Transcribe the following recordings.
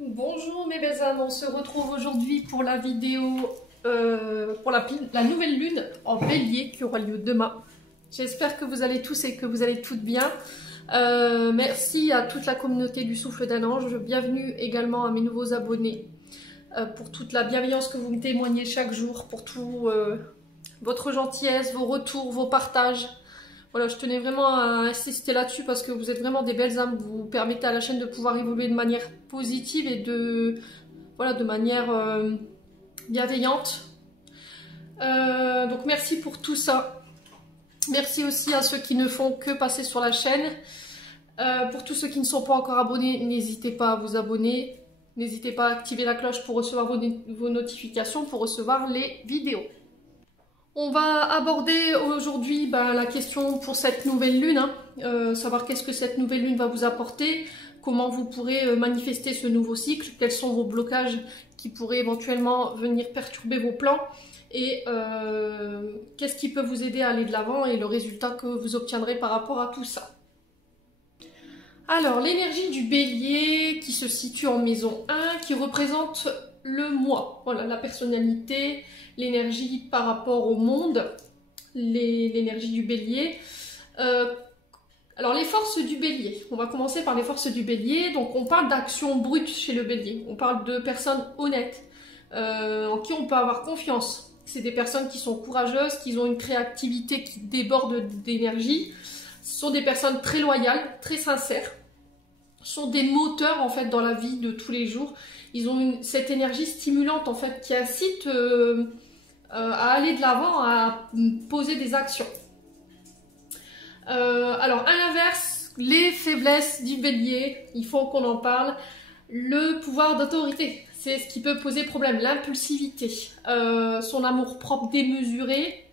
Bonjour mes belles âmes, on se retrouve aujourd'hui pour la vidéo pour la nouvelle lune en bélier qui aura lieu demain. J'espère que vous allez tous et que vous allez toutes bien. Merci à toute la communauté du Souffle d'un Ange, bienvenue également à mes nouveaux abonnés pour toute la bienveillance que vous me témoignez chaque jour, pour tout votre gentillesse, vos retours, vos partages. Voilà, je tenais vraiment à insister là-dessus parce que vous êtes vraiment des belles âmes. Vous permettez à la chaîne de pouvoir évoluer de manière positive et de manière bienveillante. Donc merci pour tout ça. Merci aussi à ceux qui ne font que passer sur la chaîne. Pour tous ceux qui ne sont pas encore abonnés, n'hésitez pas à vous abonner. N'hésitez pas à activer la cloche pour recevoir vos notifications, pour recevoir les vidéos. On va aborder aujourd'hui la question pour cette nouvelle lune, savoir qu'est-ce que cette nouvelle lune va vous apporter, comment vous pourrez manifester ce nouveau cycle, quels sont vos blocages qui pourraient éventuellement venir perturber vos plans et qu'est-ce qui peut vous aider à aller de l'avant et le résultat que vous obtiendrez par rapport à tout ça. Alors, l'énergie du bélier qui se situe en maison 1, qui représente le moi, voilà, la personnalité, l'énergie par rapport au monde, l'énergie du bélier. Alors les forces du bélier, on va commencer par les forces du bélier. Donc on parle d'action brute chez le bélier, on parle de personnes honnêtes, en qui on peut avoir confiance. C'est des personnes qui sont courageuses, qui ont une créativité qui déborde d'énergie. Ce sont des personnes très loyales, très sincères. Ce sont des moteurs en fait dans la vie de tous les jours. Ils ont cette énergie stimulante en fait qui incite à aller de l'avant, à poser des actions. Alors à l'inverse, les faiblesses du bélier, il faut qu'on en parle. Le pouvoir d'autorité, c'est ce qui peut poser problème. L'impulsivité, son amour-propre démesuré,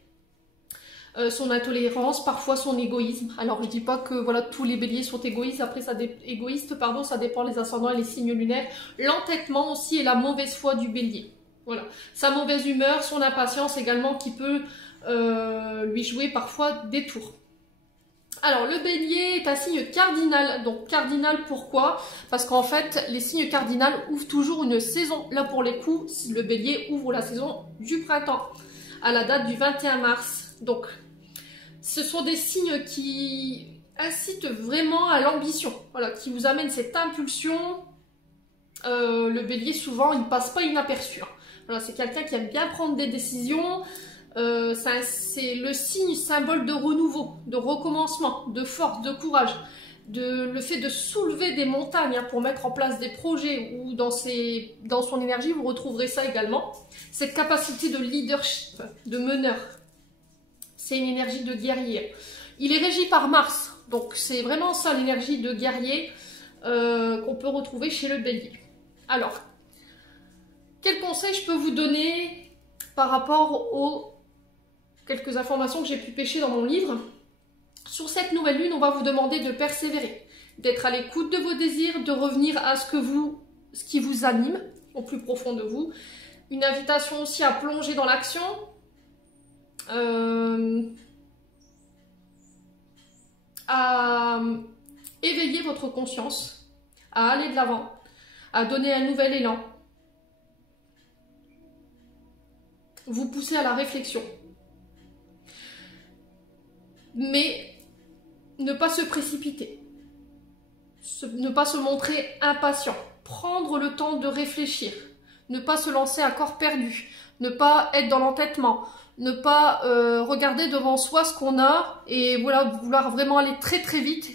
son intolérance, parfois son égoïsme. Alors je dis pas que voilà tous les béliers sont égoïstes, après ça dépend des ascendants et les signes lunaires. L'entêtement aussi et la mauvaise foi du bélier. Voilà, sa mauvaise humeur, son impatience également qui peut lui jouer parfois des tours. Alors le bélier est un signe cardinal. Donc cardinal pourquoi? Parce qu'en fait les signes cardinaux ouvrent toujours une saison. Là pour les coups, le bélier ouvre la saison du printemps à la date du 21 mars. Donc ce sont des signes qui incitent vraiment à l'ambition, voilà, qui vous amènent cette impulsion. Le bélier souvent il ne passe pas inaperçu. Voilà, c'est quelqu'un qui aime bien prendre des décisions. C'est le signe symbole de renouveau, de recommencement, de force, de courage, le fait de soulever des montagnes pour mettre en place des projets ou dans son énergie, vous retrouverez ça également. Cette capacité de leadership, de meneur, c'est une énergie de guerrier. Il est régi par Mars, donc c'est vraiment ça l'énergie de guerrier qu'on peut retrouver chez le bélier. Alors, quels conseils je peux vous donner par rapport aux quelques informations que j'ai pu pêcher dans mon livre? Sur cette nouvelle lune, on va vous demander de persévérer, d'être à l'écoute de vos désirs, de revenir à ce qui vous anime au plus profond de vous. Une invitation aussi à plonger dans l'action, à éveiller votre conscience, à aller de l'avant, à donner un nouvel élan, vous pousser à la réflexion. Mais ne pas se précipiter, ne pas se montrer impatient, prendre le temps de réfléchir, ne pas se lancer à corps perdu, ne pas être dans l'entêtement, ne pas regarder devant soi ce qu'on a et voilà, vouloir vraiment aller très très vite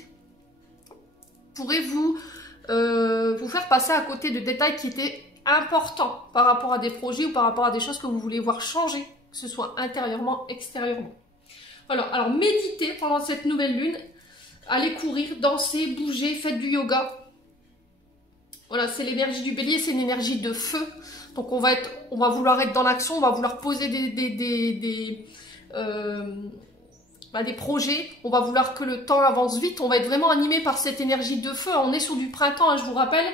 pourrait vous faire passer à côté de détails qui étaient importants par rapport à des projets ou par rapport à des choses que vous voulez voir changer, que ce soit intérieurement, extérieurement. Voilà, alors méditez pendant cette nouvelle lune, allez courir, danser, bouger, faites du yoga. Voilà, c'est l'énergie du bélier, c'est une énergie de feu. Donc on va vouloir être dans l'action, on va vouloir poser des projets, on va vouloir que le temps avance vite, on va être vraiment animé par cette énergie de feu. On est sur du printemps, je vous rappelle,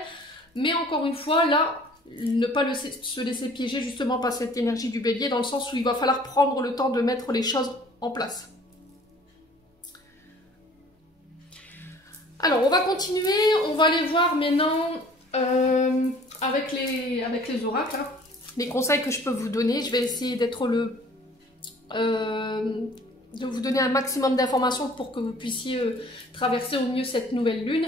mais encore une fois, là, ne pas se laisser piéger justement par cette énergie du bélier, dans le sens où il va falloir prendre le temps de mettre les choses en place. Alors, on va continuer, on va aller voir maintenant avec les oracles, hein, les conseils que je peux vous donner, je vais essayer d'être de vous donner un maximum d'informations pour que vous puissiez traverser au mieux cette nouvelle lune.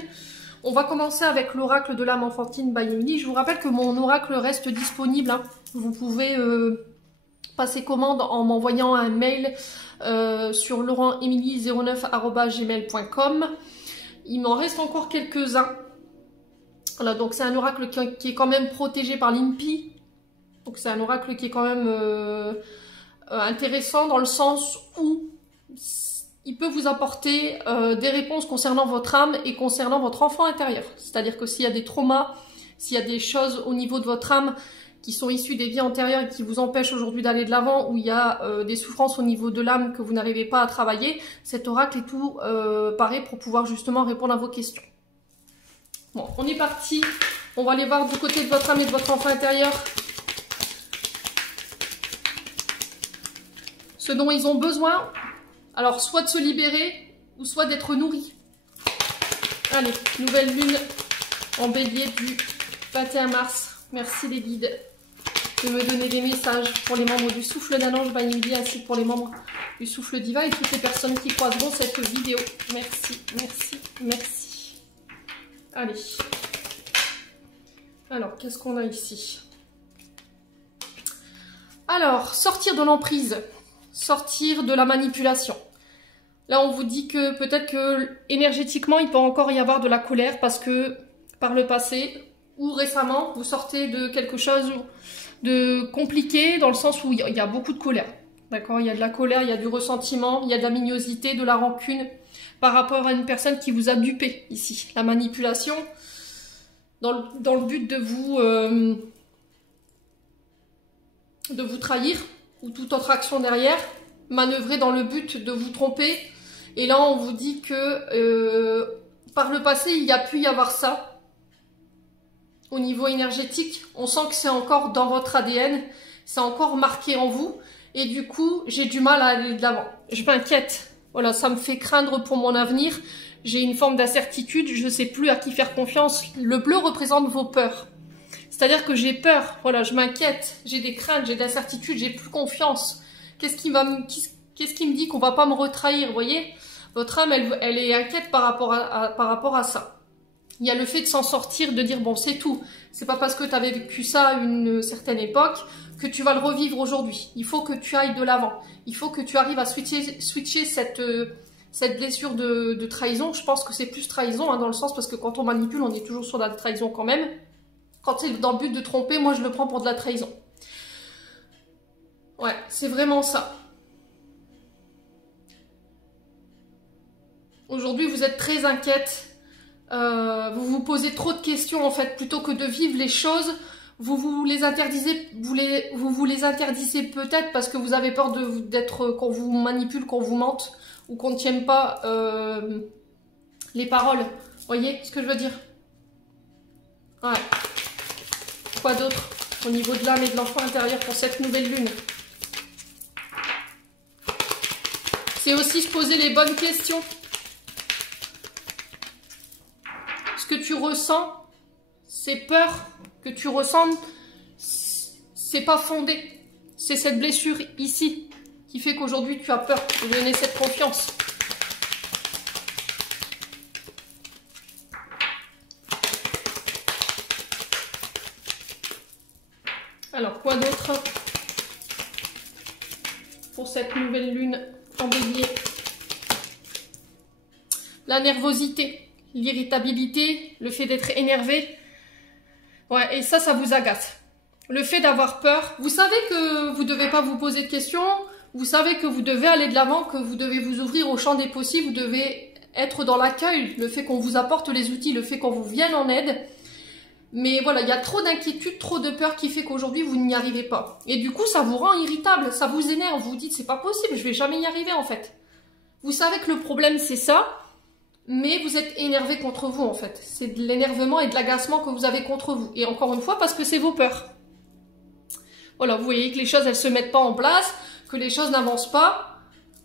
On va commencer avec l'oracle de l'âme enfantine by Émilie. Je vous rappelle que mon oracle reste disponible, hein. Vous pouvez passer commande en m'envoyant un mail sur laurentemily09@gmail.com. Il m'en reste encore quelques-uns. Voilà, donc c'est un oracle qui est quand même protégé par l'INPI. Donc c'est un oracle qui est quand même intéressant dans le sens où il peut vous apporter des réponses concernant votre âme et concernant votre enfant intérieur. C'est-à-dire que s'il y a des traumas, s'il y a des choses au niveau de votre âme qui sont issues des vies antérieures et qui vous empêchent aujourd'hui d'aller de l'avant, où il y a des souffrances au niveau de l'âme que vous n'arrivez pas à travailler, cet oracle est tout pareil pour pouvoir justement répondre à vos questions. Bon, on est parti. On va aller voir du côté de votre âme et de votre enfant intérieur ce dont ils ont besoin. Alors, soit de se libérer, ou soit d'être nourris. Allez, nouvelle lune en bélier du 21 mars. Merci les guides de me donner des messages pour les membres du souffle d'un ange by Émilie, ainsi que pour les membres du souffle divin et toutes les personnes qui croiseront cette vidéo. Merci, merci, merci. Allez. Alors, qu'est-ce qu'on a ici? Alors, sortir de l'emprise, sortir de la manipulation. Là, on vous dit que peut-être que énergétiquement, il peut encore y avoir de la colère parce que par le passé ou récemment, vous sortez de quelque chose de compliqué dans le sens où il y a beaucoup de colère. D'accord? Il y a de la colère, il y a du ressentiment, il y a de la mignosité, de la rancune par rapport à une personne qui vous a dupé ici. La manipulation dans le but de vous trahir ou toute autre action derrière, manœuvrer dans le but de vous tromper. Et là, on vous dit que par le passé, il y a pu y avoir ça. Au niveau énergétique, on sent que c'est encore dans votre ADN, c'est encore marqué en vous. Et du coup, j'ai du mal à aller de l'avant. Je m'inquiète. Voilà, ça me fait craindre pour mon avenir. J'ai une forme d'incertitude, je ne sais plus à qui faire confiance. Le bleu représente vos peurs. C'est-à-dire que j'ai peur, voilà, je m'inquiète, j'ai des craintes, j'ai de l'incertitude, j'ai plus confiance. Qu'est-ce qui me dit qu'on va pas me retrahir, vous voyez? Votre âme, elle est inquiète par rapport à ça. Il y a le fait de s'en sortir, de dire bon, c'est tout. C'est pas parce que tu avais vécu ça à une certaine époque que tu vas le revivre aujourd'hui. Il faut que tu ailles de l'avant. Il faut que tu arrives à switcher cette blessure de trahison. Je pense que c'est plus trahison, hein, dans le sens parce que quand on manipule, on est toujours sur la trahison quand même. Quand c'est dans le but de tromper, moi je le prends pour de la trahison. Ouais, c'est vraiment ça. Aujourd'hui, vous êtes très inquiète. Vous vous posez trop de questions en fait. Plutôt que de vivre les choses, vous vous les interdisez. Vous les interdisez peut-être parce que vous avez peur qu'on vous manipule, qu'on vous mente ou qu'on ne tienne pas les paroles. Vous voyez ce que je veux dire? Ouais. Quoi d'autre au niveau de l'âme et de l'enfant intérieur pour cette nouvelle lune? C'est aussi se poser les bonnes questions. Ce que tu ressens, ces peurs que tu ressens, c'est pas fondé. C'est cette blessure ici qui fait qu'aujourd'hui tu as peur de donner cette confiance. Alors, quoi d'autre pour cette nouvelle lune en bélier? La nervosité, l'irritabilité, le fait d'être énervé. Ouais, et ça vous agace. Le fait d'avoir peur. Vous savez que vous ne devez pas vous poser de questions. Vous savez que vous devez aller de l'avant, que vous devez vous ouvrir au champ des possibles. Vous devez être dans l'accueil. Le fait qu'on vous apporte les outils, le fait qu'on vous vienne en aide. Mais voilà, il y a trop d'inquiétude, trop de peur qui fait qu'aujourd'hui vous n'y arrivez pas. Et du coup, ça vous rend irritable, ça vous énerve. Vous vous dites, c'est pas possible, je vais jamais y arriver en fait. Vous savez que le problème c'est ça, mais vous êtes énervé contre vous en fait. C'est de l'énervement et de l'agacement que vous avez contre vous. Et encore une fois, parce que c'est vos peurs. Voilà, vous voyez que les choses elles se mettent pas en place, que les choses n'avancent pas.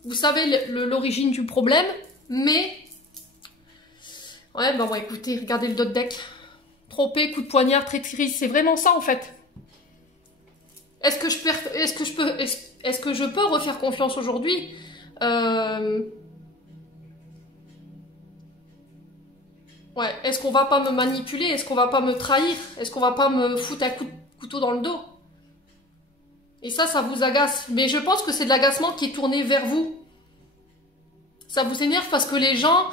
Vous savez l'origine du problème, mais... Ouais, ben bon, écoutez, regardez le dot deck. Trompé, coup de poignard, traîtrise, c'est vraiment ça en fait. Est-ce que je peux refaire confiance aujourd'hui? Ouais, est-ce qu'on va pas me manipuler? Est-ce qu'on va pas me trahir? Est-ce qu'on va pas me foutre un coup de couteau dans le dos? Et ça vous agace. Mais je pense que c'est de l'agacement qui est tourné vers vous. Ça vous énerve parce que les gens...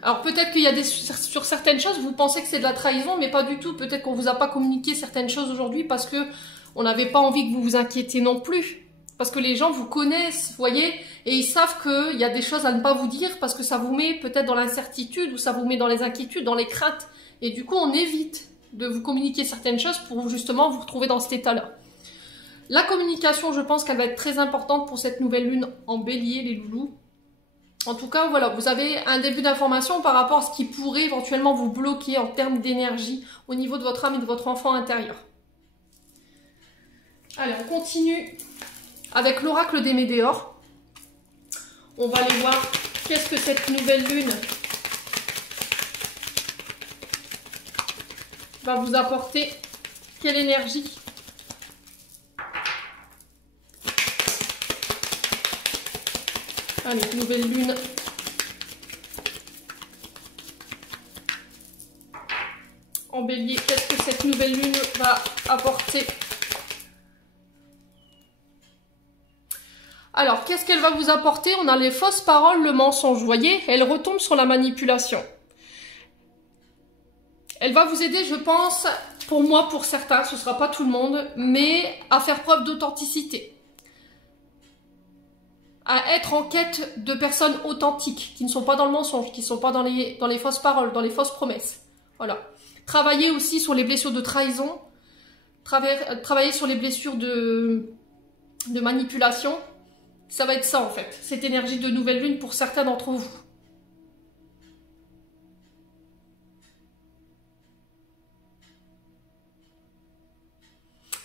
Alors peut-être qu'il y a sur certaines choses, vous pensez que c'est de la trahison, mais pas du tout. Peut-être qu'on vous a pas communiqué certaines choses aujourd'hui parce que on n'avait pas envie que vous vous inquiétiez non plus. Parce que les gens vous connaissent, vous voyez, et ils savent qu'il y a des choses à ne pas vous dire parce que ça vous met peut-être dans l'incertitude ou ça vous met dans les inquiétudes, dans les craintes. Et du coup, on évite de vous communiquer certaines choses pour justement vous retrouver dans cet état-là. La communication, je pense qu'elle va être très importante pour cette nouvelle lune en bélier, les loulous. En tout cas, voilà, vous avez un début d'information par rapport à ce qui pourrait éventuellement vous bloquer en termes d'énergie au niveau de votre âme et de votre enfant intérieur. Allez, on continue avec l'oracle des Médéors. On va aller voir qu'est-ce que cette nouvelle lune va vous apporter, quelle énergie. Allez, nouvelle lune. En bélier, qu'est-ce que cette nouvelle lune va apporter? Alors, qu'est-ce qu'elle va vous apporter? On a les fausses paroles, le mensonge, vous voyez? Elle retombe sur la manipulation. Elle va vous aider, je pense, pour moi, pour certains, ce ne sera pas tout le monde, mais à faire preuve d'authenticité. À être en quête de personnes authentiques, qui ne sont pas dans le mensonge, qui ne sont pas dans les fausses paroles, dans les fausses promesses. Voilà. Travailler aussi sur les blessures de trahison, travailler sur les blessures de manipulation. Ça va être ça en fait, cette énergie de nouvelle lune pour certains d'entre vous.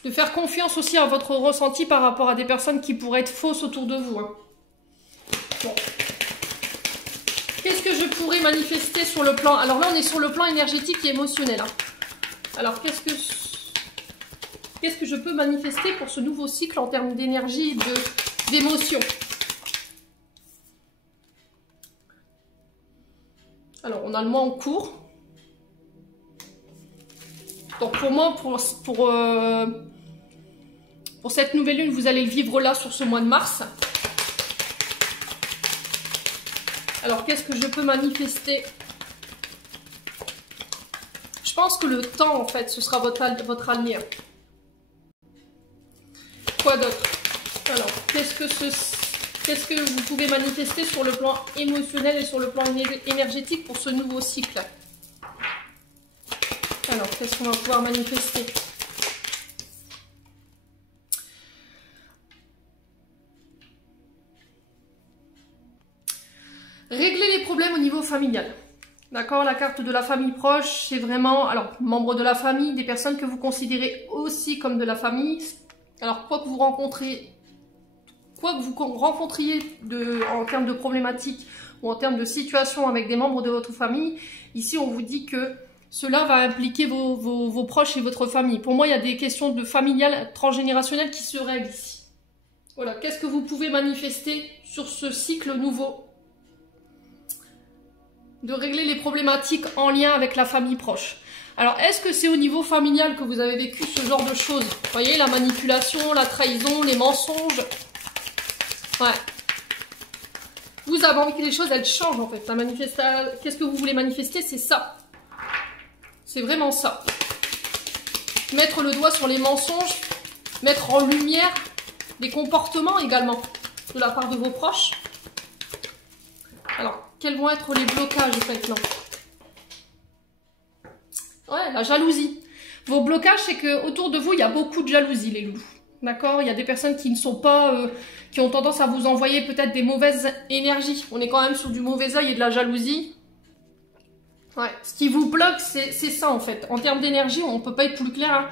De faire confiance aussi à votre ressenti par rapport à des personnes qui pourraient être fausses autour de vous. Hein. Bon. Qu'est-ce que je pourrais manifester sur le plan? Alors là, on est sur le plan énergétique et émotionnel. Hein. Alors, qu'est-ce que je peux manifester pour ce nouveau cycle en termes d'énergie et d'émotion? Alors, on a le mois en cours. Donc, pour moi, pour cette nouvelle lune, vous allez le vivre là sur ce mois de mars. Alors, qu'est-ce que je peux manifester? Je pense que le temps, en fait, ce sera votre allié. Quoi d'autre? Alors, qu'est-ce que vous pouvez manifester sur le plan émotionnel et sur le plan énergétique pour ce nouveau cycle? Alors, qu'est-ce qu'on va pouvoir manifester? Régler les problèmes au niveau familial. D'accord, la carte de la famille proche, c'est vraiment, alors, membres de la famille, des personnes que vous considérez aussi comme de la famille. Alors, quoi que vous rencontriez en termes de problématiques ou en termes de situation avec des membres de votre famille, ici, on vous dit que cela va impliquer vos proches et votre famille. Pour moi, il y a des questions de familial, transgénérationnel qui se règlent ici. Voilà, qu'est-ce que vous pouvez manifester sur ce cycle nouveau? De régler les problématiques en lien avec la famille proche. Alors, est-ce que c'est au niveau familial que vous avez vécu ce genre de choses? Vous voyez, la manipulation, la trahison, les mensonges. Ouais. Vous avez envie que les choses, elles changent, en fait. Qu'est-ce que vous voulez manifester? C'est ça. C'est vraiment ça. Mettre le doigt sur les mensonges, mettre en lumière des comportements également de la part de vos proches. Alors, quels vont être les blocages maintenant? Ouais, la jalousie. Vos blocages, c'est que autour de vous, il y a beaucoup de jalousie, les loups. D'accord? Il y a des personnes qui ne sont pas... qui ont tendance à vous envoyer peut-être des mauvaises énergies. On est quand même sur du mauvais œil et de la jalousie. Ouais. Ce qui vous bloque, c'est ça, en fait. En termes d'énergie, on ne peut pas être plus clair. Hein.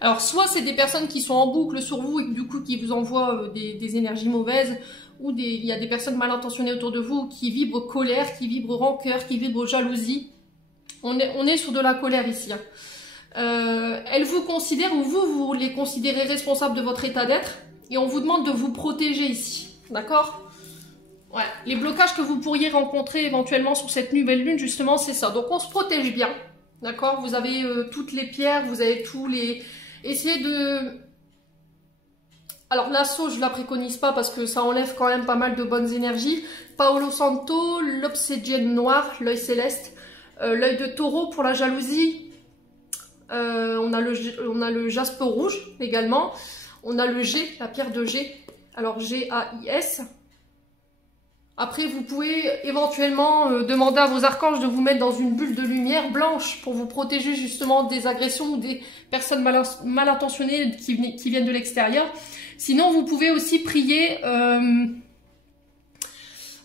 Alors, soit c'est des personnes qui sont en boucle sur vous et du coup, qui vous envoient des énergies mauvaises, ou il y a des personnes mal intentionnées autour de vous qui vibrent colère, qui vibrent rancœur, qui vibrent jalousie. On est sur de la colère ici. Hein. Elle vous considère, ou vous les considérez responsables de votre état d'être, et on vous demande de vous protéger ici. D'accord? Ouais. Les blocages que vous pourriez rencontrer éventuellement sur cette nouvelle lune, justement, c'est ça. Donc on se protège bien. D'accord? Vous avez toutes les pierres, vous avez tous les... Essayez de... Alors l'assaut, je la préconise pas parce que ça enlève quand même pas mal de bonnes énergies. Paolo Santo, l'obsidienne noire, l'œil céleste, l'œil de taureau pour la jalousie. On a le jaspe rouge également. On a le G, la pierre de G. Alors G-A-I-S. Après, vous pouvez éventuellement demander à vos archanges de vous mettre dans une bulle de lumière blanche pour vous protéger justement des agressions ou des personnes mal intentionnées qui viennent de l'extérieur. Sinon, vous pouvez aussi prier...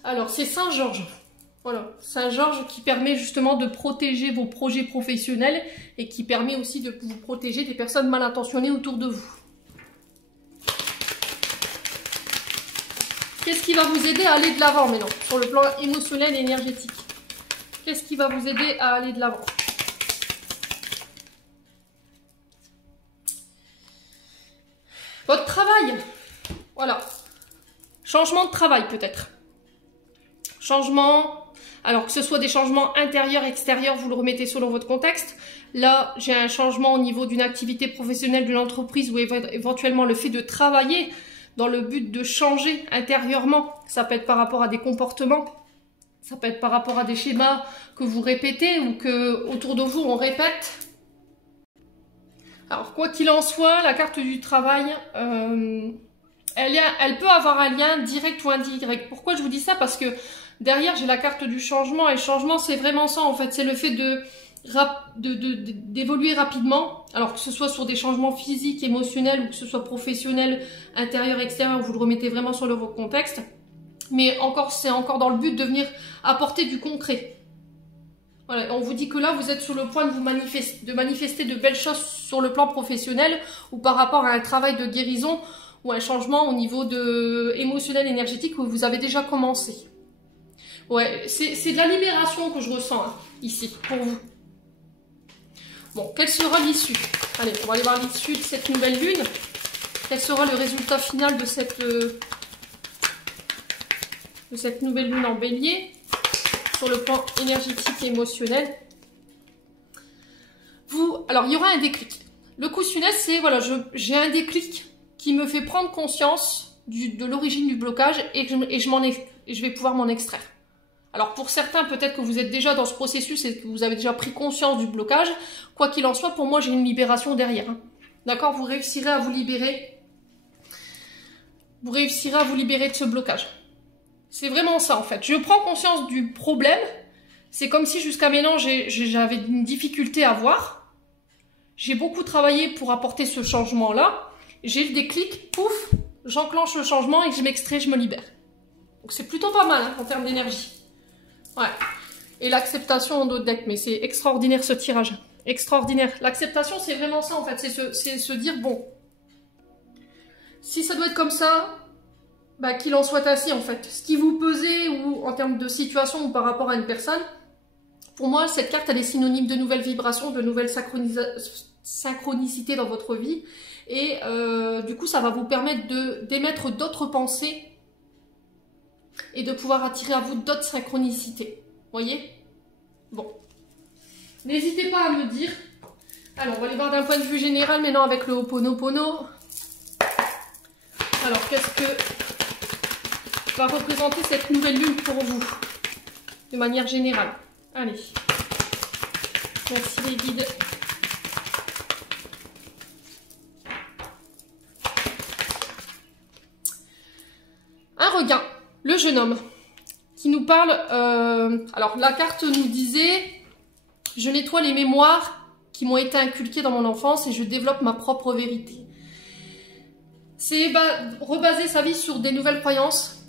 Alors, c'est Saint-Georges. Voilà, Saint-Georges qui permet justement de protéger vos projets professionnels et qui permet aussi de vous protéger des personnes mal intentionnées autour de vous. Qu'est-ce qui va vous aider à aller de l'avant maintenant, sur le plan émotionnel et énergétique? Qu'est-ce qui va vous aider à aller de l'avant? Votre travail. Voilà. Changement de travail peut-être. Changement, alors que ce soit des changements intérieurs, extérieurs, vous le remettez selon votre contexte. Là, j'ai un changement au niveau d'une activité professionnelle d'une entreprise ou éventuellement le fait de travailler dans le but de changer intérieurement. Ça peut être par rapport à des comportements, ça peut être par rapport à des schémas que vous répétez ou que autour de vous on répète. Alors quoi qu'il en soit, la carte du travail, elle peut avoir un lien direct ou indirect. Pourquoi je vous dis ça? Parce que derrière j'ai la carte du changement et le changement c'est vraiment ça en fait, c'est le fait d'évoluer rapidement, alors que ce soit sur des changements physiques, émotionnels ou que ce soit professionnel, intérieur, extérieur, vous le remettez vraiment sur votre contexte. Mais c'est encore dans le but de venir apporter du concret. Voilà, on vous dit que là, vous êtes sur le point de manifester de belles choses sur le plan professionnel ou par rapport à un travail de guérison ou un changement au niveau émotionnel, énergétique que vous avez déjà commencé. Ouais, c'est de la libération que je ressens hein, ici, pour vous. Bon, quelle sera l'issue? Allez, on va aller voir l'issue de cette nouvelle lune. Quel sera le résultat final de cette nouvelle lune en bélier sur le plan énergétique et émotionnel? Alors, il y aura un déclic. Le coup funeste, c'est, voilà, j'ai un déclic qui me fait prendre conscience de l'origine du blocage et je vais pouvoir m'en extraire. Alors pour certains, peut-être que vous êtes déjà dans ce processus et que vous avez déjà pris conscience du blocage. Quoi qu'il en soit, pour moi, j'ai une libération derrière. Hein. D'accord? Vous réussirez à vous libérer. Vous réussirez à vous libérer de ce blocage. C'est vraiment ça, en fait. Je prends conscience du problème. C'est comme si jusqu'à maintenant, j'avais une difficulté à voir. J'ai beaucoup travaillé pour apporter ce changement-là. J'ai le déclic, pouf, j'enclenche le changement et je m'extrais, je me libère. Donc c'est plutôt pas mal hein, en termes d'énergie. Ouais. Et l'acceptation en d'autres decks, mais c'est extraordinaire ce tirage. Extraordinaire. L'acceptation, c'est vraiment ça en fait. C'est se dire, bon, si ça doit être comme ça, bah, qu'il en soit ainsi en fait. Ce qui vous pesait ou en termes de situation ou par rapport à une personne, pour moi, cette carte, elle est synonyme de nouvelles vibrations, de nouvelles synchronicités dans votre vie. Et du coup, ça va vous permettre d'émettre d'autres pensées et de pouvoir attirer à vous d'autres synchronicités. Voyez? Bon. N'hésitez pas à me dire. Alors, on va aller voir d'un point de vue général maintenant avec le Ho'oponopono. Alors, qu'est-ce que va représenter cette nouvelle lune pour vous? De manière générale. Allez. Merci les guides. Un regain. Le jeune homme qui nous parle, alors la carte nous disait, je nettoie les mémoires qui m'ont été inculquées dans mon enfance et je développe ma propre vérité. C'est rebaser sa vie sur des nouvelles croyances,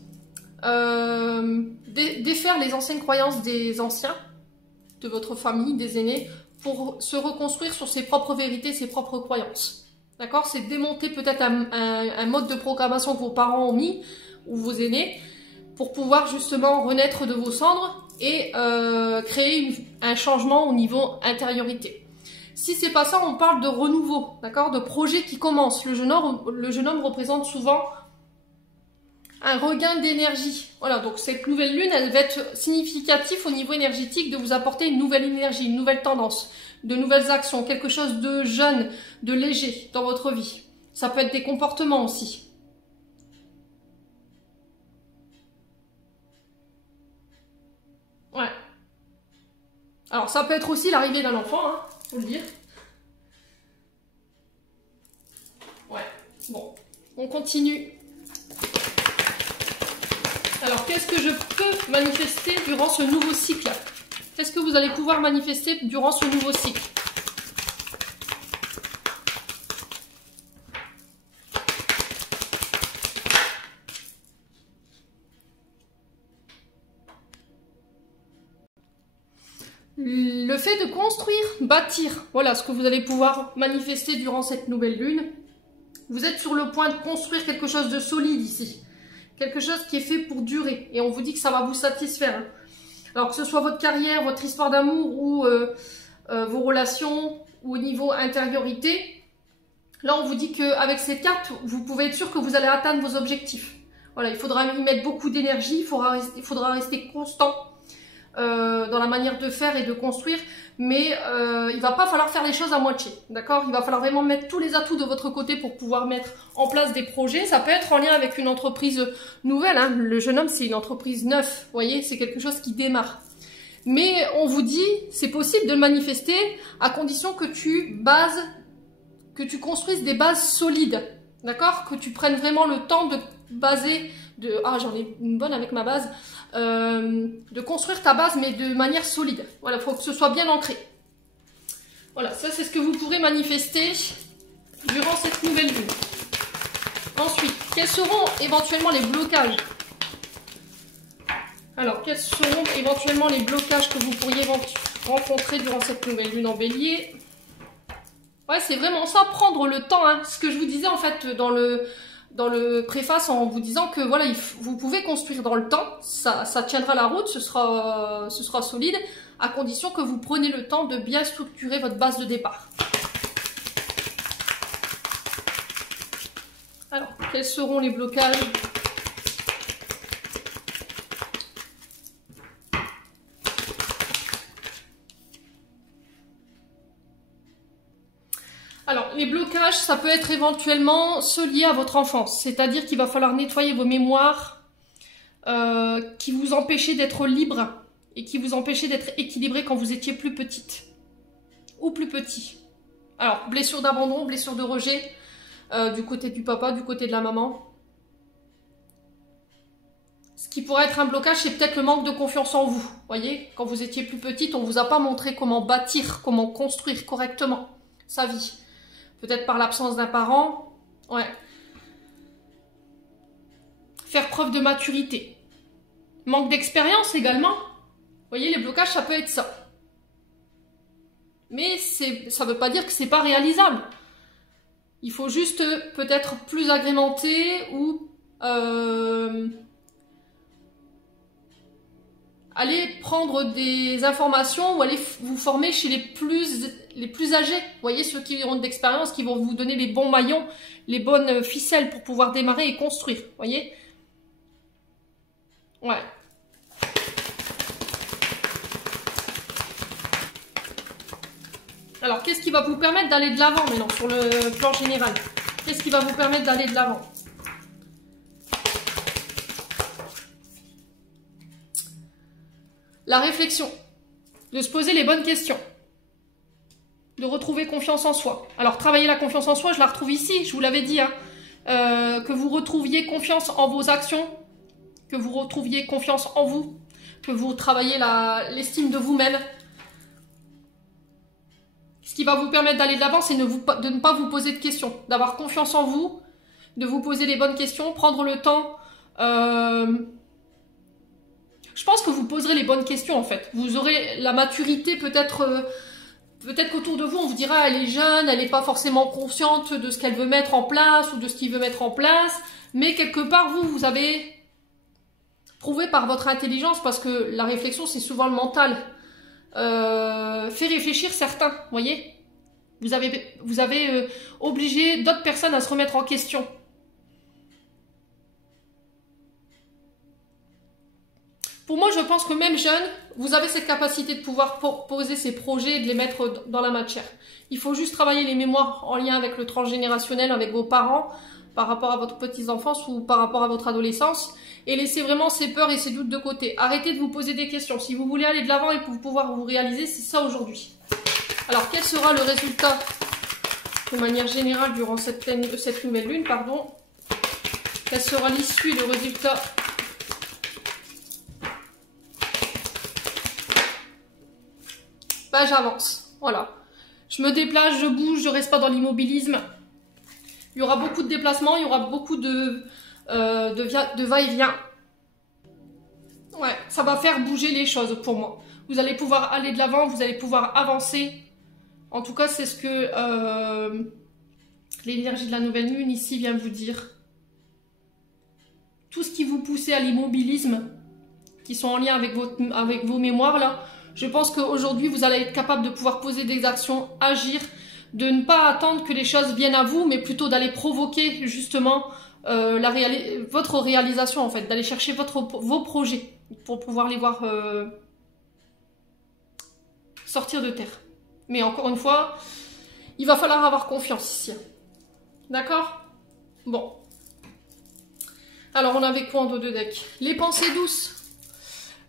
défaire les anciennes croyances des anciens, de votre famille, des aînés, pour se reconstruire sur ses propres vérités, ses propres croyances. D'accord? C'est démonter peut-être un mode de programmation que vos parents ont mis, ou vos aînés, pour pouvoir justement renaître de vos cendres et créer un changement au niveau intériorité. Si c'est pas ça, on parle de renouveau, d'accord, de projet qui commence. Le jeune homme représente souvent un regain d'énergie. Voilà, donc cette nouvelle lune, elle va être significative au niveau énergétique, de vous apporter une nouvelle énergie, une nouvelle tendance, de nouvelles actions, quelque chose de jeune, de léger dans votre vie. Ça peut être des comportements aussi. Ouais. Alors ça peut être aussi l'arrivée d'un enfant, hein, faut le dire. Ouais, bon, on continue. Alors, qu'est-ce que je peux manifester durant ce nouveau cycle? Qu'est-ce que vous allez pouvoir manifester durant ce nouveau cycle? Le fait de construire, bâtir, voilà ce que vous allez pouvoir manifester durant cette nouvelle lune. Vous êtes sur le point de construire quelque chose de solide ici. Quelque chose qui est fait pour durer. Et on vous dit que ça va vous satisfaire. Alors que ce soit votre carrière, votre histoire d'amour ou vos relations ou au niveau intériorité. Là, on vous dit qu'avec ces cartes, vous pouvez être sûr que vous allez atteindre vos objectifs. Voilà, il faudra y mettre beaucoup d'énergie. Il faudra rester constant dans la manière de faire et de construire. Mais il va pas falloir faire les choses à moitié, d'accord? Il va falloir vraiment mettre tous les atouts de votre côté pour pouvoir mettre en place des projets. Ça peut être en lien avec une entreprise nouvelle, hein. Le jeune homme, c'est une entreprise neuve, vous voyez, c'est quelque chose qui démarre. Mais on vous dit, c'est possible de le manifester à condition que tu construises des bases solides, d'accord? Que tu prennes vraiment le temps de baser, j'en ai une bonne avec ma base, de construire ta base mais de manière solide. Voilà, il faut que ce soit bien ancré. Voilà, ça c'est ce que vous pourrez manifester durant cette nouvelle lune. Ensuite, quels seront éventuellement les blocages? Alors, quels seront éventuellement les blocages que vous pourriez rencontrer durant cette nouvelle lune en bélier? Ouais, c'est vraiment ça, prendre le temps, hein. Ce que je vous disais en fait dans le préface en vous disant que voilà, vous pouvez construire dans le temps, ça tiendra la route, ce sera solide, à condition que vous preniez le temps de bien structurer votre base de départ. Alors, quels seront les blocages? Alors, les blocages, ça peut être éventuellement ceux liés à votre enfance. C'est-à-dire qu'il va falloir nettoyer vos mémoires qui vous empêchaient d'être libre et qui vous empêchaient d'être équilibré quand vous étiez plus petite ou plus petit. Alors, blessure d'abandon, blessure de rejet du côté du papa, du côté de la maman. Ce qui pourrait être un blocage, c'est peut-être le manque de confiance en vous. Vous voyez, quand vous étiez plus petite, on ne vous a pas montré comment bâtir, comment construire correctement sa vie. Peut-être par l'absence d'un parent. Ouais. Faire preuve de maturité. Manque d'expérience également. Vous voyez, les blocages, ça peut être ça. Mais ça ne veut pas dire que c'est pas réalisable. Il faut juste peut-être plus agrémenter ou aller prendre des informations ou aller vous former chez les plus âgés. Vous voyez, ceux qui ont de l'expérience, qui vont vous donner les bons maillons, les bonnes ficelles pour pouvoir démarrer et construire. Vous voyez? Ouais. Alors, qu'est-ce qui va vous permettre d'aller de l'avant maintenant sur le plan général? Qu'est-ce qui va vous permettre d'aller de l'avant? La réflexion, de se poser les bonnes questions, de retrouver confiance en soi. Alors, travailler la confiance en soi, je la retrouve ici, je vous l'avais dit, hein, que vous retrouviez confiance en vos actions, que vous retrouviez confiance en vous, que vous travaillez l'estime de vous-même. Ce qui va vous permettre d'aller de l'avant, c'est de ne pas vous poser de questions, d'avoir confiance en vous, de vous poser les bonnes questions, prendre le temps. Je pense que vous poserez les bonnes questions en fait. Vous aurez la maturité peut-être qu'autour de vous, on vous dira elle est jeune, elle n'est pas forcément consciente de ce qu'elle veut mettre en place ou de ce qu'il veut mettre en place. Mais quelque part, vous avez Prouvez par votre intelligence, parce que la réflexion, c'est souvent le mental. Fait réfléchir certains, vous voyez. Vous avez obligé d'autres personnes à se remettre en question. Pour moi, je pense que même jeune, vous avez cette capacité de pouvoir poser ces projets et de les mettre dans la matière. Il faut juste travailler les mémoires en lien avec le transgénérationnel, avec vos parents, par rapport à votre petite enfance ou par rapport à votre adolescence, et laissez vraiment ces peurs et ces doutes de côté. Arrêtez de vous poser des questions. Si vous voulez aller de l'avant et pour pouvoir vous réaliser, c'est ça aujourd'hui. Alors, quel sera le résultat de manière générale durant cette nouvelle lune, pardon? Quelle sera l'issue, le résultat? Bah, j'avance, voilà. Je me déplace, je bouge, je reste pas dans l'immobilisme. Il y aura beaucoup de déplacements, il y aura beaucoup de va-et-vient. Ouais, ça va faire bouger les choses pour moi. Vous allez pouvoir aller de l'avant, vous allez pouvoir avancer. En tout cas, c'est ce que l'énergie de la nouvelle lune ici vient vous dire. Tout ce qui vous poussait à l'immobilisme, qui sont en lien avec vos mémoires là, je pense qu'aujourd'hui, vous allez être capable de pouvoir poser des actions, agir, de ne pas attendre que les choses viennent à vous, mais plutôt d'aller provoquer justement votre réalisation en fait, d'aller chercher vos projets pour pouvoir les voir sortir de terre. Mais encore une fois, il va falloir avoir confiance ici. D'accord? Bon. Alors, on avait quoi en dos de deck? Les pensées douces.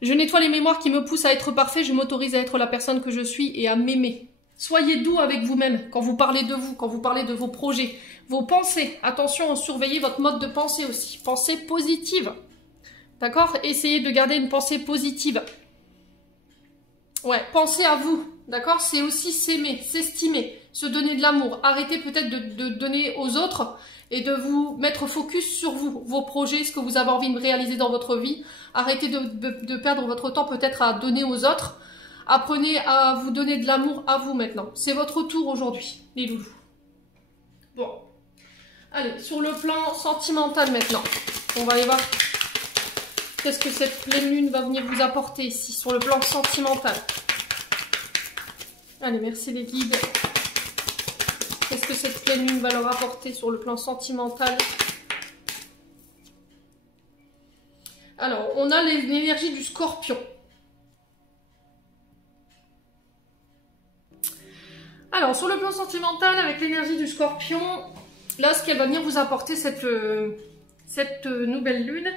Je nettoie les mémoires qui me poussent à être parfait, je m'autorise à être la personne que je suis et à m'aimer. Soyez doux avec vous-même quand vous parlez de vous, quand vous parlez de vos projets, vos pensées. Attention, surveillez votre mode de pensée aussi. Pensée positive. D'accord? Essayez de garder une pensée positive. Ouais, pensez à vous. D'accord? C'est aussi s'aimer, s'estimer, se donner de l'amour. Arrêtez peut-être de donner aux autres et de vous mettre focus sur vous, vos projets, ce que vous avez envie de réaliser dans votre vie. Arrêtez de perdre votre temps peut-être à donner aux autres. Apprenez à vous donner de l'amour à vous maintenant. C'est votre tour aujourd'hui, les loulous. Bon. Allez, sur le plan sentimental maintenant. On va aller voir qu'est-ce que cette pleine lune va venir vous apporter ici, sur le plan sentimental. Allez, merci les guides. Qu'est-ce que cette pleine lune va leur apporter sur le plan sentimental? Alors, on a l'énergie du Scorpion. Alors, sur le plan sentimental, avec l'énergie du Scorpion, là, ce qu'elle va venir vous apporter, cette nouvelle lune,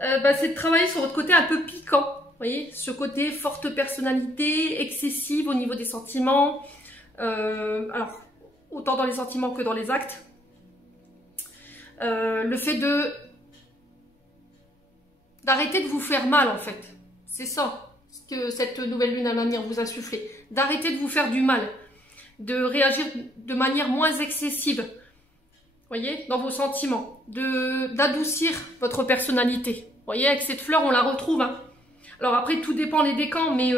c'est de travailler sur votre côté un peu piquant. Vous voyez, ce côté forte personnalité, excessive au niveau des sentiments. Alors, autant dans les sentiments que dans les actes. Le fait d'arrêter de vous faire mal, en fait. C'est ça, ce que cette nouvelle lune à l'avenir vous a insufflé. D'arrêter de vous faire du mal. De réagir de manière moins excessive. Vous voyez, dans vos sentiments. D'adoucir votre personnalité. Vous voyez, avec cette fleur, on la retrouve. Hein. Alors après, tout dépend les décans, mais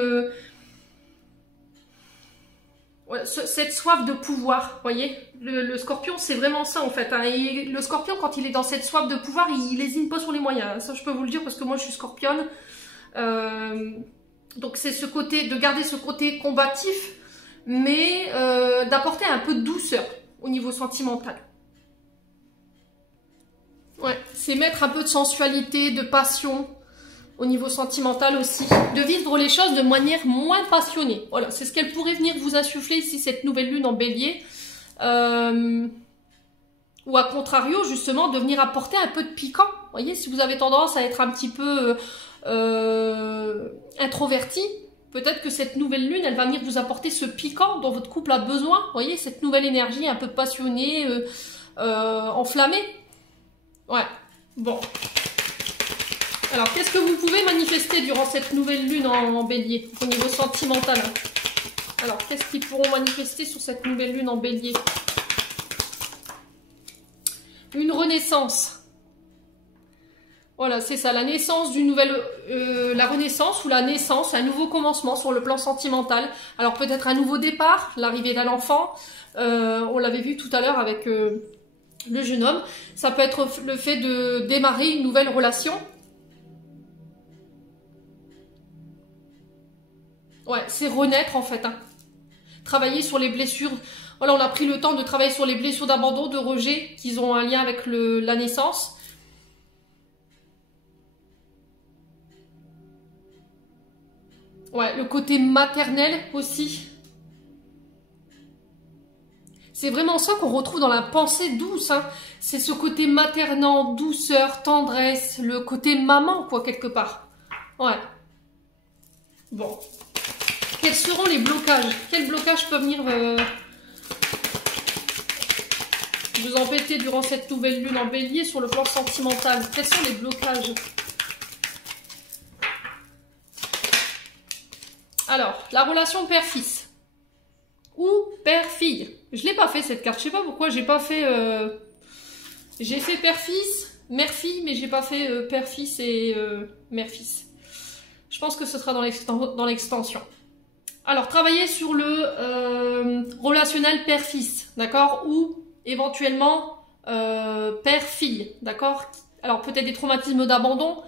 ouais, cette soif de pouvoir, vous voyez, le Scorpion, c'est vraiment ça en fait. Hein. Et le Scorpion, quand il est dans cette soif de pouvoir, il n'hésite pas sur les moyens. Hein. Ça, je peux vous le dire parce que moi, je suis Scorpionne. Donc c'est ce côté, de garder ce côté combatif, mais d'apporter un peu de douceur au niveau sentimental. Ouais, c'est mettre un peu de sensualité, de passion au niveau sentimental aussi. De vivre les choses de manière moins passionnée. Voilà, c'est ce qu'elle pourrait venir vous insuffler ici, cette nouvelle lune en bélier. Ou à contrario, justement, de venir apporter un peu de piquant. Vous voyez, si vous avez tendance à être un petit peu introverti, peut-être que cette nouvelle lune, elle va venir vous apporter ce piquant dont votre couple a besoin. Vous voyez, cette nouvelle énergie un peu passionnée, enflammée. Ouais, bon. Alors, qu'est-ce que vous pouvez manifester durant cette nouvelle lune en bélier, au niveau sentimental? Alors, qu'est-ce qu'ils pourront manifester sur cette nouvelle lune en bélier? Une renaissance. Voilà, c'est ça, la naissance d'une nouvelle... la renaissance ou la naissance, un nouveau commencement sur le plan sentimental. Alors, peut-être un nouveau départ, l'arrivée d'un enfant. On l'avait vu tout à l'heure avec le jeune homme. Ça peut être le fait de démarrer une nouvelle relation. Ouais, c'est renaître en fait. Hein. Travailler sur les blessures. Voilà, on a pris le temps de travailler sur les blessures d'abandon, de rejet, qui ont un lien avec la naissance. Ouais, le côté maternel aussi. C'est vraiment ça qu'on retrouve dans la pensée douce. Hein. C'est ce côté maternant, douceur, tendresse, le côté maman, quoi, quelque part. Ouais. Bon. Quels seront les blocages? Quels blocages peuvent venir vous embêter durant cette nouvelle lune en bélier sur le plan sentimental? Quels sont les blocages? Alors, la relation père-fils. Ou père-fille. Je l'ai pas fait cette carte. Je sais pas pourquoi j'ai pas fait... J'ai fait père-fils, mère-fille, mais j'ai pas fait père-fils et mère-fils. Je pense que ce sera dans l'extension. Alors, travailler sur le relationnel père-fils, d'accord? Ou éventuellement père-fille, d'accord? Alors, peut-être des traumatismes d'abandon.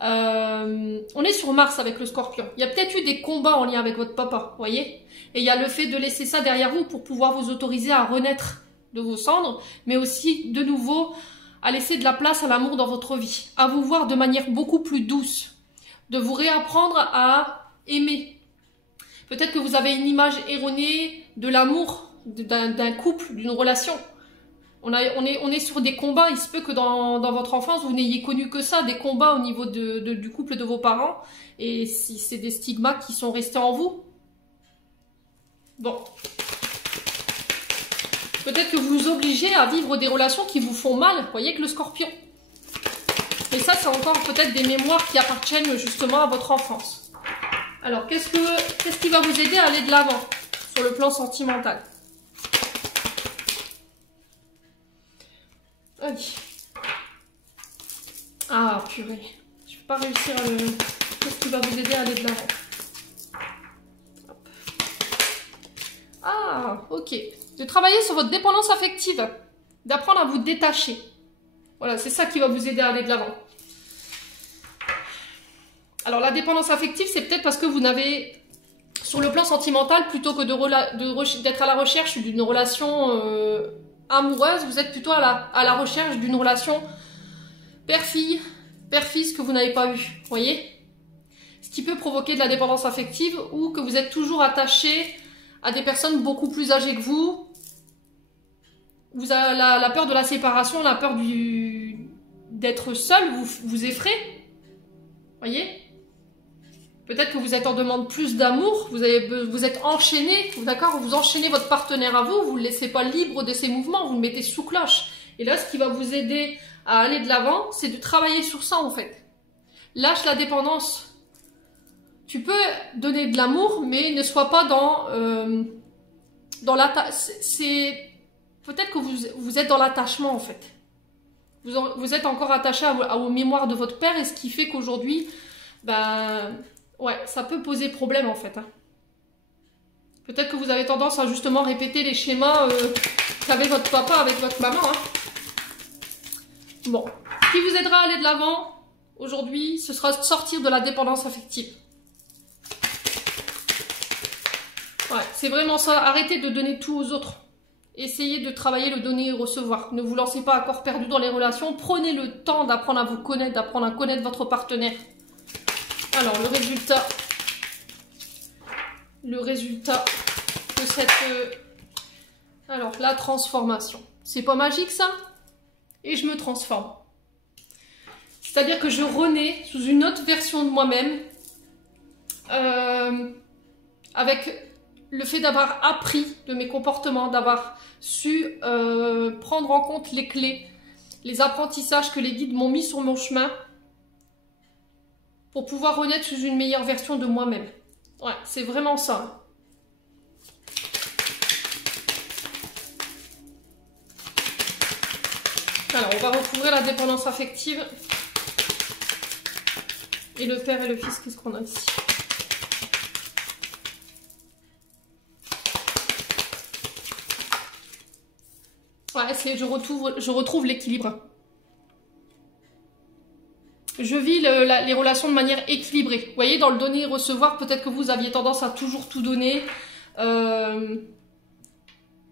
On est sur Mars avec le Scorpion. Il y a peut-être eu des combats en lien avec votre papa, vous voyez? Et il y a le fait de laisser ça derrière vous pour pouvoir vous autoriser à renaître de vos cendres, mais aussi, de nouveau, à laisser de la place à l'amour dans votre vie, à vous voir de manière beaucoup plus douce, de vous réapprendre à aimer. Peut-être que vous avez une image erronée de l'amour, d'un couple, d'une relation. On est sur des combats, il se peut que dans votre enfance, vous n'ayez connu que ça, des combats au niveau du couple de vos parents, et si c'est des stigmates qui sont restés en vous. Bon. Peut-être que vous vous obligez à vivre des relations qui vous font mal, vous voyez, avec le Scorpion. Et ça, c'est encore peut-être des mémoires qui appartiennent justement à votre enfance. Alors, qu'est-ce qui va vous aider à aller de l'avant sur le plan sentimental? Allez. Ah, purée. Je ne vais pas réussir à le... Qu'est-ce qui va vous aider à aller de l'avant? Ah, ok. De travailler sur votre dépendance affective. D'apprendre à vous détacher. Voilà, c'est ça qui va vous aider à aller de l'avant. Alors, la dépendance affective, c'est peut-être parce que vous n'avez... Sur le plan sentimental, plutôt que d'être à la recherche d'une relation... amoureuse, vous êtes plutôt à la recherche d'une relation père-fille, père-fils que vous n'avez pas eu, vous voyez? Ce qui peut provoquer de la dépendance affective ou que vous êtes toujours attaché à des personnes beaucoup plus âgées que vous. Vous avez la peur de la séparation, la peur d'être seul, vous effraie, vous voyez? Peut-être que vous êtes en demande plus d'amour, vous êtes enchaîné, d'accord? Vous enchaînez votre partenaire à vous, vous ne le laissez pas libre de ses mouvements, vous le mettez sous cloche. Et là, ce qui va vous aider à aller de l'avant, c'est de travailler sur ça, en fait. Lâche la dépendance. Tu peux donner de l'amour, mais ne sois pas dans peut-être que vous êtes dans l'attachement, en fait. Vous êtes encore attaché aux mémoires de votre père, et ce qui fait qu'aujourd'hui, ben... ouais, ça peut poser problème en fait. Hein. Peut-être que vous avez tendance à justement répéter les schémas qu'avait votre papa avec votre maman. Hein. Bon, ce qui vous aidera à aller de l'avant aujourd'hui, ce sera de sortir de la dépendance affective. Ouais, c'est vraiment ça. Arrêtez de donner tout aux autres. Essayez de travailler le donner et recevoir. Ne vous lancez pas à corps perdu dans les relations. Prenez le temps d'apprendre à vous connaître, d'apprendre à connaître votre partenaire. Alors, le résultat de cette... alors, la transformation. C'est pas magique, ça? Et je me transforme. C'est-à-dire que je renais sous une autre version de moi-même, avec le fait d'avoir appris de mes comportements, d'avoir su prendre en compte les clés, les apprentissages que les guides m'ont mis sur mon chemin, pour pouvoir renaître sous une meilleure version de moi-même. Ouais, c'est vraiment ça. Alors, on va recouvrir la dépendance affective. Et le père et le fils, qu'est-ce qu'on a ici? Ouais, je retrouve l'équilibre. Je vis les relations de manière équilibrée. Vous voyez, dans le donner et recevoir, peut-être que vous aviez tendance à toujours tout donner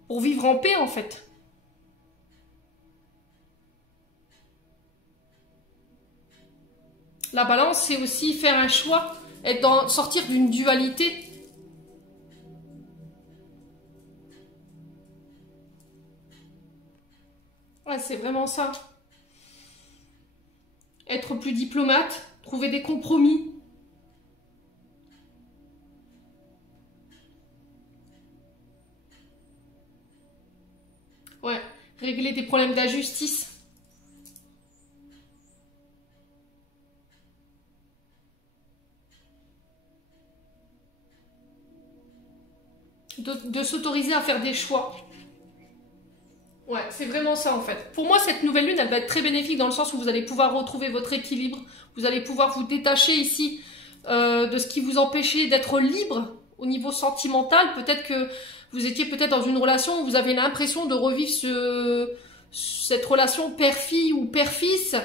pour vivre en paix, en fait. La balance, c'est aussi faire un choix, sortir d'une dualité. Ouais, c'est vraiment ça. Être plus diplomate, trouver des compromis. Ouais, régler des problèmes d'injustice. De s'autoriser à faire des choix. Ouais, c'est vraiment ça en fait. Pour moi, cette nouvelle lune, elle va être très bénéfique dans le sens où vous allez pouvoir retrouver votre équilibre. Vous allez pouvoir vous détacher ici de ce qui vous empêchait d'être libre au niveau sentimental. Peut-être que vous étiez peut-être dans une relation où vous avez l'impression de revivre cette relation père-fille ou père-fils.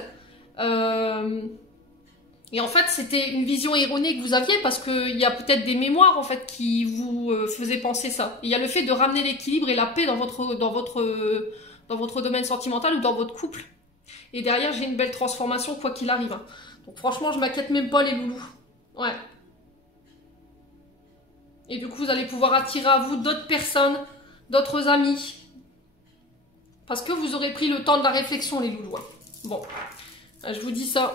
Et en fait, c'était une vision erronée que vous aviez parce qu'il y a peut-être des mémoires en fait qui vous faisaient penser ça. Il y a le fait de ramener l'équilibre et la paix dans votre domaine sentimental ou dans votre couple. Et derrière, j'ai une belle transformation quoi qu'il arrive. Hein. Donc franchement, je m'inquiète même pas les loulous. Ouais. Et du coup, vous allez pouvoir attirer à vous d'autres personnes, d'autres amis. Parce que vous aurez pris le temps de la réflexion les loulous. Hein. Bon, je vous dis ça.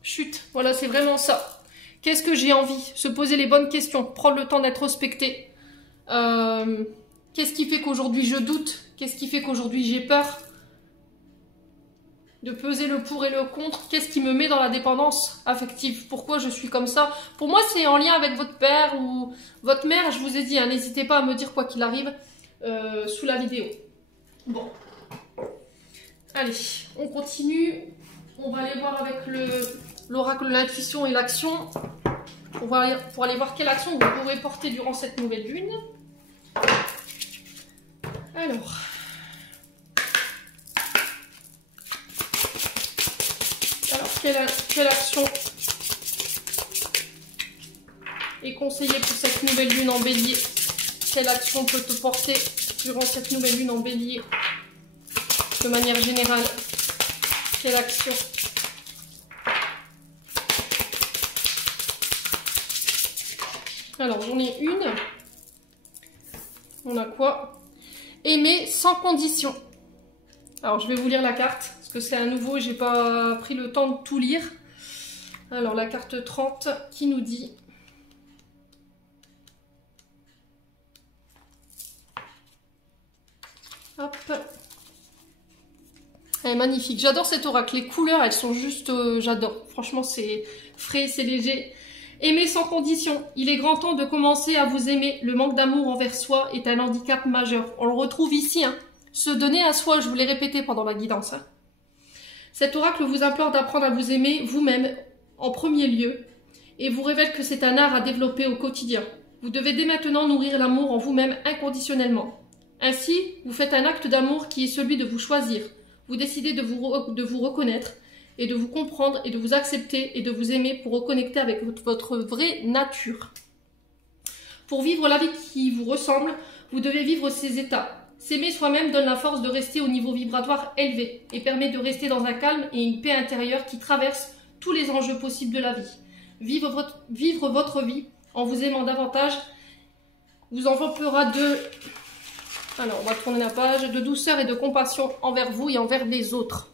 Chut, voilà, c'est vraiment ça. Qu'est-ce que j'ai envie? Se poser les bonnes questions, prendre le temps d'être respecté. Qu'est-ce qui fait qu'aujourd'hui je doute? Qu'est-ce qui fait qu'aujourd'hui j'ai peur? De peser le pour et le contre. Qu'est-ce qui me met dans la dépendance affective? Pourquoi je suis comme ça? Pour moi, c'est en lien avec votre père ou votre mère. Je vous ai dit, hein, n'hésitez pas à me dire quoi qu'il arrive sous la vidéo. Bon. Allez, on continue. On va aller voir avec l'oracle de l'intuition et l'action. Pour aller voir quelle action vous pourrez porter durant cette nouvelle lune. Alors. Quelle action est conseillée pour cette nouvelle lune en bélier? Quelle action peut te porter durant cette nouvelle lune en bélier? De manière générale, quelle action? Alors, j'en ai une. On a quoi? Aimer sans condition. Alors, je vais vous lire la carte, parce que c'est à nouveau, j'ai pas pris le temps de tout lire. Alors, la carte 30 qui nous dit... Hop. Elle est magnifique. J'adore cet oracle. Les couleurs, elles sont juste... j'adore. Franchement, c'est frais, c'est léger. Aimer sans condition. Il est grand temps de commencer à vous aimer. Le manque d'amour envers soi est un handicap majeur. On le retrouve ici. Hein. Se donner à soi, je vous l'ai répété pendant la guidance. Hein. Cet oracle vous implore d'apprendre à vous aimer vous-même en premier lieu et vous révèle que c'est un art à développer au quotidien. Vous devez dès maintenant nourrir l'amour en vous-même inconditionnellement. Ainsi, vous faites un acte d'amour qui est celui de vous choisir. Vous décidez de vous reconnaître et de vous comprendre et de vous accepter et de vous aimer pour reconnecter avec votre vraie nature. Pour vivre la vie qui vous ressemble, vous devez vivre ces états. S'aimer soi-même donne la force de rester au niveau vibratoire élevé et permet de rester dans un calme et une paix intérieure qui traverse tous les enjeux possibles de la vie. Vivre votre vie en vous aimant davantage vous enveloppera de... Alors, on va tourner la page. De douceur et de compassion envers vous et envers les autres.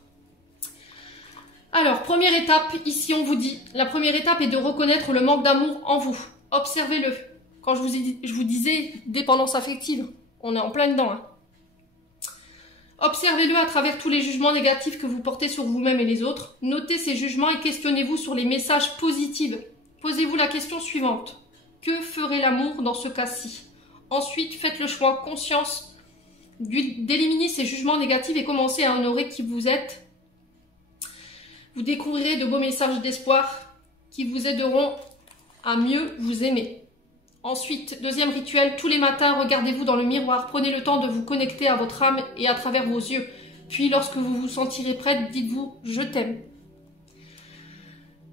Alors, première étape, ici on vous dit, la première étape est de reconnaître le manque d'amour en vous. Observez-le. Quand je vous disais dépendance affective, on est en plein dedans. Hein. Observez-le à travers tous les jugements négatifs que vous portez sur vous-même et les autres. Notez ces jugements et questionnez-vous sur les messages positifs. Posez-vous la question suivante. Que ferait l'amour dans ce cas-ci? Ensuite, faites le choix en conscience d'éliminer ces jugements négatifs et commencez à honorer qui vous êtes. Vous découvrirez de beaux messages d'espoir qui vous aideront à mieux vous aimer. Ensuite, deuxième rituel, tous les matins, regardez-vous dans le miroir, prenez le temps de vous connecter à votre âme et à travers vos yeux. Puis, lorsque vous vous sentirez prête, dites-vous « je t'aime ».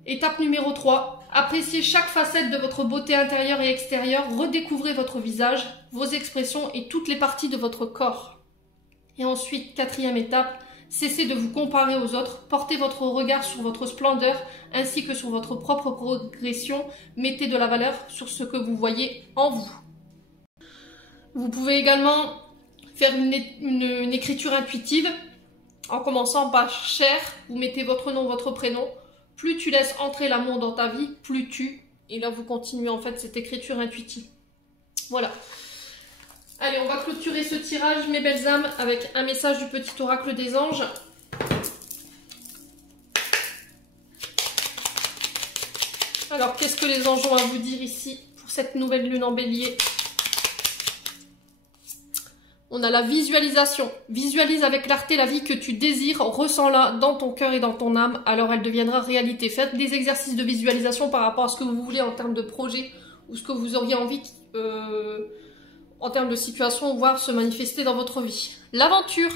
Étape numéro 3. Appréciez chaque facette de votre beauté intérieure et extérieure. Redécouvrez votre visage, vos expressions et toutes les parties de votre corps. Et ensuite, 4e étape. Cessez de vous comparer aux autres. Portez votre regard sur votre splendeur ainsi que sur votre propre progression. Mettez de la valeur sur ce que vous voyez en vous. Vous pouvez également faire une écriture intuitive en commençant par cher. Vous mettez votre nom, votre prénom. Plus tu laisses entrer l'amour dans ta vie, plus tu... Et là, vous continuez en fait cette écriture intuitive. Voilà. Allez, on va clôturer ce tirage, mes belles âmes, avec un message du petit oracle des anges. Alors, qu'est-ce que les anges ont à vous dire ici pour cette nouvelle lune en bélier? On a la visualisation. Visualise avec clarté la vie que tu désires, ressens-la dans ton cœur et dans ton âme, alors elle deviendra réalité. Faites des exercices de visualisation par rapport à ce que vous voulez en termes de projet ou ce que vous auriez envie en termes de situation voir se manifester dans votre vie. L'aventure.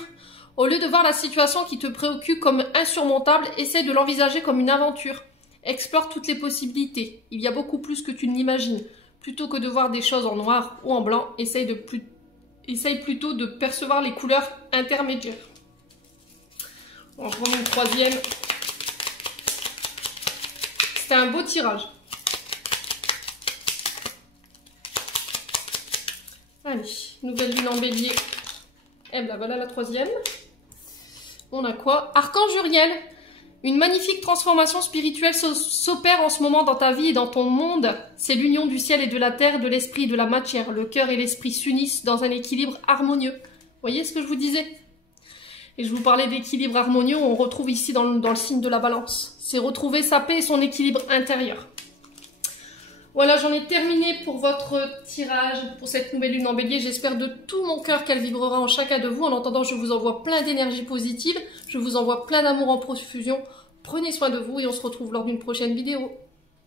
Au lieu de voir la situation qui te préoccupe comme insurmontable, essaie de l'envisager comme une aventure. Explore toutes les possibilités. Il y a beaucoup plus que tu ne l'imagines. Plutôt que de voir des choses en noir ou en blanc, essaye plutôt de percevoir les couleurs intermédiaires. On va prendre une 3e. C'était un beau tirage. Allez, nouvelle lune en bélier. Et ben voilà la 3e. On a quoi? Archange Uriel. Une magnifique transformation spirituelle s'opère en ce moment dans ta vie et dans ton monde. C'est l'union du ciel et de la terre, de l'esprit et de la matière. Le cœur et l'esprit s'unissent dans un équilibre harmonieux. Vous voyez ce que je vous disais? Et je vous parlais d'équilibre harmonieux, on retrouve ici dans le signe de la balance. C'est retrouver sa paix et son équilibre intérieur. Voilà, j'en ai terminé pour votre tirage, pour cette nouvelle lune en bélier. J'espère de tout mon cœur qu'elle vibrera en chacun de vous. En attendant, je vous envoie plein d'énergie positive. Je vous envoie plein d'amour en profusion. Prenez soin de vous et on se retrouve lors d'une prochaine vidéo.